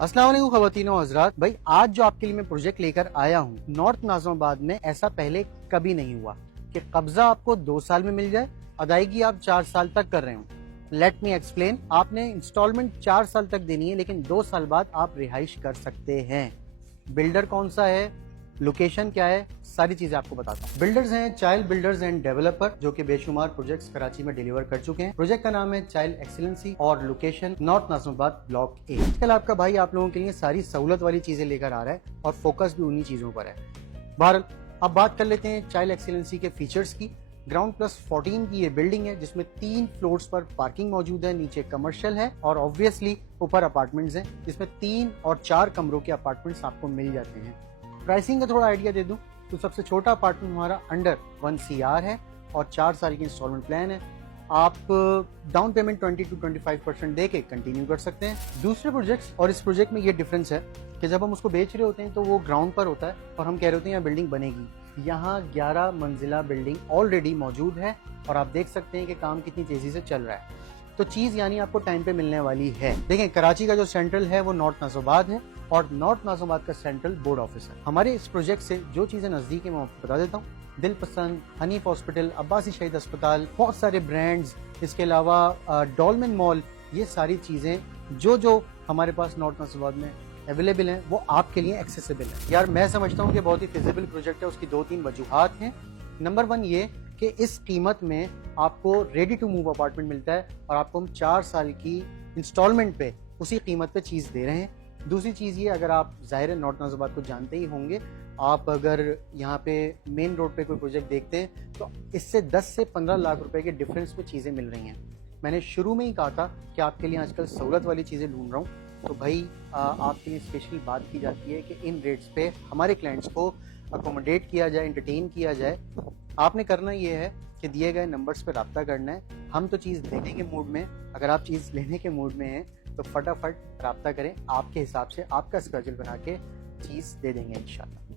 अस्सलाम वालेकुम ख़वातीन और हज़रात। भाई आज जो आपके लिए मैं प्रोजेक्ट लेकर आया हूँ, नॉर्थ नाज़िमाबाद में ऐसा पहले कभी नहीं हुआ कि कब्जा आपको 2 साल में मिल जाए, अदायगी आप 4 साल तक कर रहे हो। Let me explain. आपने इंस्टॉलमेंट 4 साल तक देनी है, लेकिन 2 साल बाद आप रिहाइश कर सकते हैं। बिल्डर कौन सा है, लोकेशन क्या है, सारी चीजें आपको बताता हूँ। बिल्डर्स हैं चाइल्ड बिल्डर्स एंड डेवलपर, जो कि बेशुमार प्रोजेक्ट्स कराची में डिलीवर कर चुके हैं। प्रोजेक्ट का नाम है चाइल्ड एक्सीलेंसी और लोकेशन नॉर्थ नाज़िमाबाद ब्लॉक ए। आजकल आपका भाई आप लोगों के लिए सारी सहूलत वाली चीजें लेकर आ रहा है और फोकस भी उन्हीं चीजों पर है। बहरहाल अब बात कर लेते हैं चाइल्ड एक्सीलेंसी के फीचर्स की। ग्राउंड प्लस 14 की ये बिल्डिंग है, जिसमें 3 फ्लोर्स पर पार्किंग मौजूद है, नीचे कमर्शियल है और ऑब्वियसली ऊपर अपार्टमेंट्स हैं, जिसमें 3 और 4 कमरों के अपार्टमेंट्स आपको मिल जाते हैं। प्राइसिंग का थोड़ा आइडिया दे दूं तो सबसे छोटा अपार्टमेंट हमारा अंडर 1 CR है और 4 साल की इंस्टॉलमेंट प्लान है। आप डाउन पेमेंट 20 to 25% दे के कंटिन्यू कर सकते हैं। दूसरे प्रोजेक्ट्स और इस प्रोजेक्ट में ये डिफरेंस है कि जब हम उसको बेच रहे होते हैं तो वो ग्राउंड पर होता है और हम कह रहे होते हैं यहाँ बिल्डिंग बनेगी। यहाँ 11 मंजिला बिल्डिंग ऑलरेडी मौजूद है और आप देख सकते हैं कि काम कितनी तेजी से चल रहा है। तो चीज यानी आपको टाइम पे मिलने वाली है। देखें, कराची का जो सेंट्रल है वो नॉर्थ नाज़िमाबाद है और नॉर्थ नाज़िमाबाद का सेंट्रल बोर्ड ऑफिस है। हमारे इस प्रोजेक्ट से जो चीजें नजदीक है मैं आपको बता देता हूँ। दिल पसंद, हनीफ हॉस्पिटल, अब्बासी शहीद अस्पताल, बहुत सारे ब्रांड्स, इसके अलावा डॉलमेन मॉल, ये सारी चीजें जो हमारे पास नॉर्थ नाज़िमाबाद में अवेलेबल हैं वो आपके लिए एक्सेसिबल है। यार मैं समझता हूँ कि बहुत ही फिजिबल प्रोजेक्ट है। उसकी 2-3 वजूहात हैं। नंबर 1 ये कि इस कीमत में आपको रेडी टू मूव अपार्टमेंट मिलता है और आपको हम 4 साल की इंस्टॉलमेंट पे उसी कीमत पे चीज़ दे रहे हैं। दूसरी चीज़ ये, अगर आप ज़ाहिर नॉर्थ नाज़िमाबाद को जानते ही होंगे, आप अगर यहाँ पे मेन रोड पे कोई प्रोजेक्ट देखते हैं तो इससे 10 से 15 लाख रुपए के डिफरेंस पे चीज़ें मिल रही हैं। मैंने शुरू में ही कहा था कि आपके लिए आजकल सहूलत वाली चीज़ें ढूंढ रहा हूँ, तो भाई आपके लिए स्पेशल बात की जाती है कि इन रेट्स पे हमारे क्लाइंट्स को अकोमोडेट किया जाए, एंटरटेन किया जाए। आपने करना ये है कि दिए गए नंबर्स पे रब्ता करना है। हम तो चीज़ देने के मूड में, अगर आप चीज़ लेने के मूड में हैं तो फटाफट रब्ता करें। आपके हिसाब से आपका स्केड्यूल बना के चीज़ दे देंगे इंशाल्लाह।